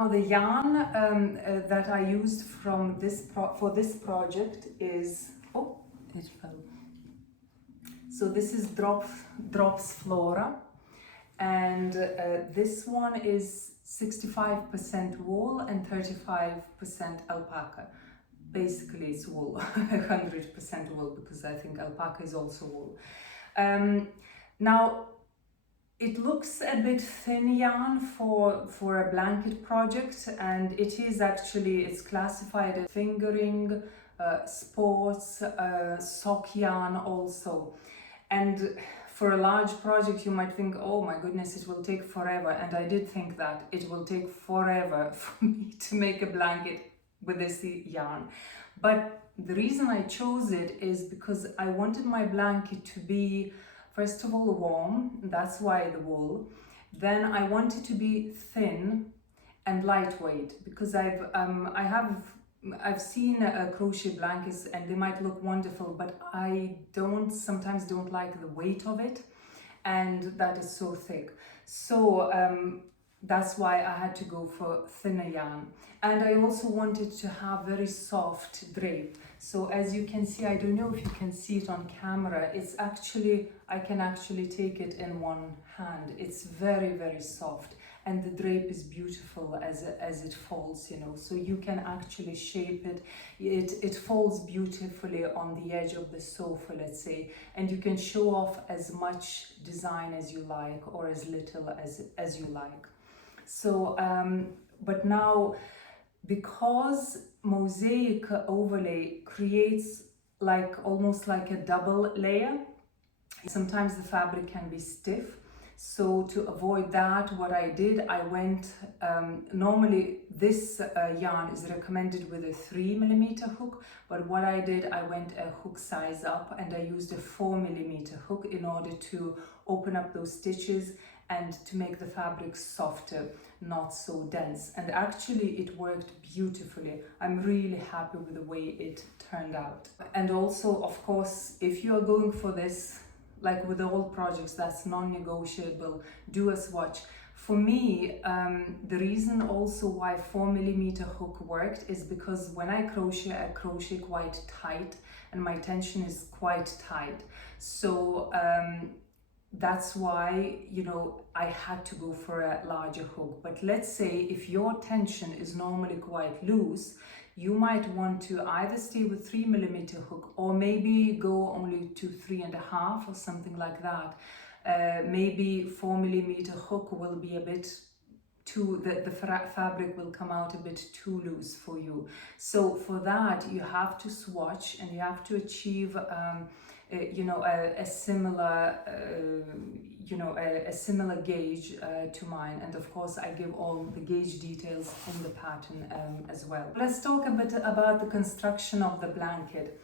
Now the yarn that I used from for this project is, oh, it fell. So this is Drops Flora, and this one is 65% wool and 35% alpaca. Basically it's wool, 100% wool, because I think alpaca is also wool. Now it looks a bit thin yarn for a blanket project, and it is actually, it's classified as fingering, sports, sock yarn also. And for a large project you might think, oh my goodness, it will take forever, and I did think that it will take forever for me to make a blanket with this yarn. But the reason I chose it is because I wanted my blanket to be, first of all, warm, that's why the wool. Then I want it to be thin and lightweight, because I've seen crochet blankets and they might look wonderful, but I sometimes don't like the weight of it, and that is so thick. So that's why I had to go for thinner yarn. And I also wanted to have very soft drape. So as you can see, I don't know if you can see it on camera, it's actually, I can actually take it in one hand. It's very, very soft. And the drape is beautiful as it folds, you know, so you can actually shape it. It folds beautifully on the edge of the sofa, let's say, and you can show off as much design as you like, or as little as you like. So, but now, because mosaic overlay creates almost like a double layer, sometimes the fabric can be stiff. So to avoid that, what I did, I went, normally this yarn is recommended with a 3mm hook, but what I did, I went a hook size up and I used a 4mm hook in order to open up those stitches and to make the fabric softer, not so dense. And actually it worked beautifully. I'm really happy with the way it turned out. And also, of course, if you're going for this, like with all projects, that's non-negotiable, do a swatch. For me, the reason also why 4mm hook worked is because when I crochet quite tight, and my tension is quite tight. So that's why, you know, I had to go for a larger hook. But let's say if your tension is normally quite loose, you might want to either stay with 3mm hook, or maybe go only to 3.5 or something like that. Maybe 4mm hook will be a bit too, the fabric will come out a bit too loose for you. So for that, you have to swatch and you have to achieve you know, a similar a similar gauge to mine. And of course I give all the gauge details in the pattern as well. Let's talk a bit about the construction of the blanket.